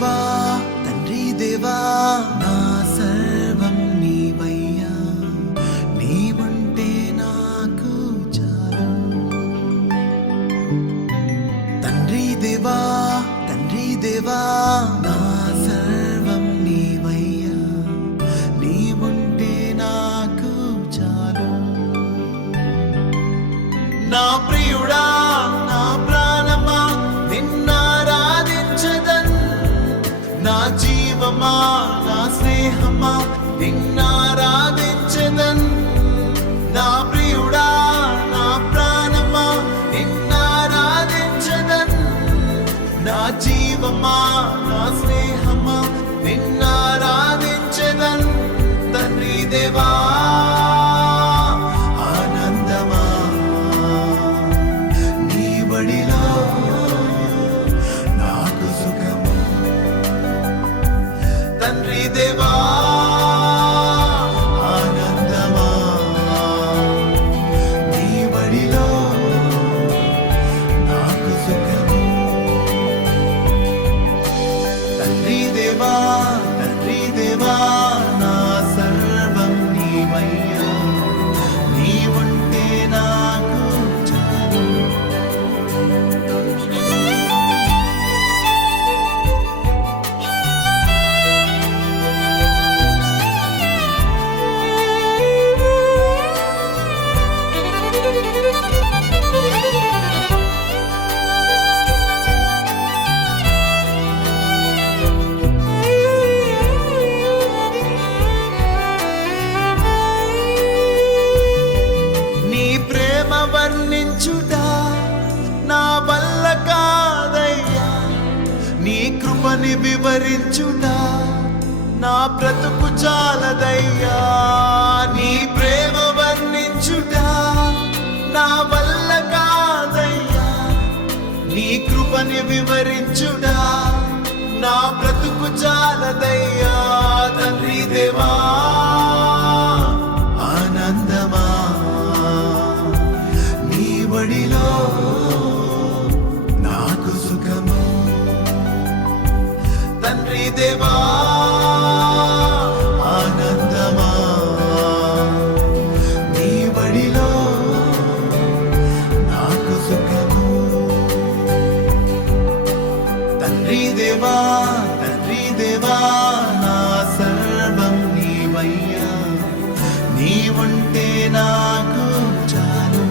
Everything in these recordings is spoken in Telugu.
దేవా తండ్రి దేవా నా సర్వం నీవయ్యా, నీవుంటే నాకు చాలు. తండ్రి దేవా నా సర్వం నీవయ్యా, నీవుంటే నాకు చాలు. నా ప్రియుడా నా ప్రాణమా నిన్నారాధించదన్, నా జీవమా నా స్నేహమా నిన్నారాధించదన్. నా ప్రియుడా నా ప్రాణమా నిన్నారాధించదన్, నా జీవమా నా స్నేహమా నిన్నారాధించదన్. తండ్రి దేవా ఆనందమా నీ బడిలో నాకు సుఖము. తండ్రి దేవా ఆనందమా నీ బడిలో నాకు సుఖము. తండ్రి దేవా నా సర్వం నీవయ్యా, నీవుంటే నాకు చాలు. నీ ప్రేమ వర్ణించుటా నా వల్ల కాదయ్యా, నీ కృపని వివరించుటా నా బ్రతుకు చాలదయ్యా. నీ ప్రేమ వర్ణించుటా నా వల్ల కాదయ్యా, నీ కృపని వివరించుటా నా బ్రతుకు చాలదయ్యా. తండ్రి దేవా ఆనందమా నీ బడిలో నాకు సుఖము. తండ్రి దేవా ఆనందమా నీ బడిలో నాకు సుఖము. తండ్రి దేవా నా సర్వం నీవయ్యా, నీవుంటే నాకు చాలు.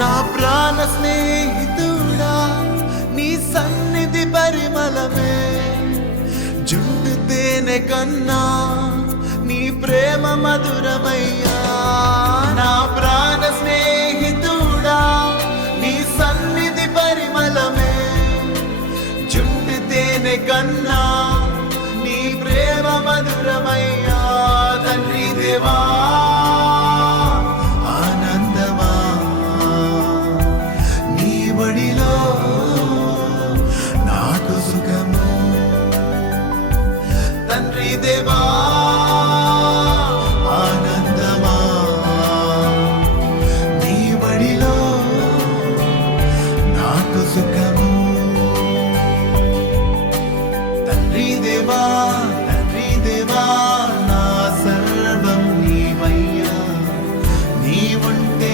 నా ప్రాణ స్నేహితుడా నీ సన్నిధి పరిమళమే, జుండు తేనె కన్నా నీ ప్రేమ మధురమయ్యా. నా ప్రాణ స్నేహితుడా నీ సన్నిధి పరిమళమే, జుండు తేనె కన్నా నీ ప్రేమ మధురమయ్యా. తండ్రి దేవా ఆనందమా నీ బడిలో నాకు సుఖము. తండ్రి దేవా ఆనందమా నీ బడిలో నాకు సుఖము. తండ్రి దేవా నా సర్వం నీవయ్యా, నీవుంటే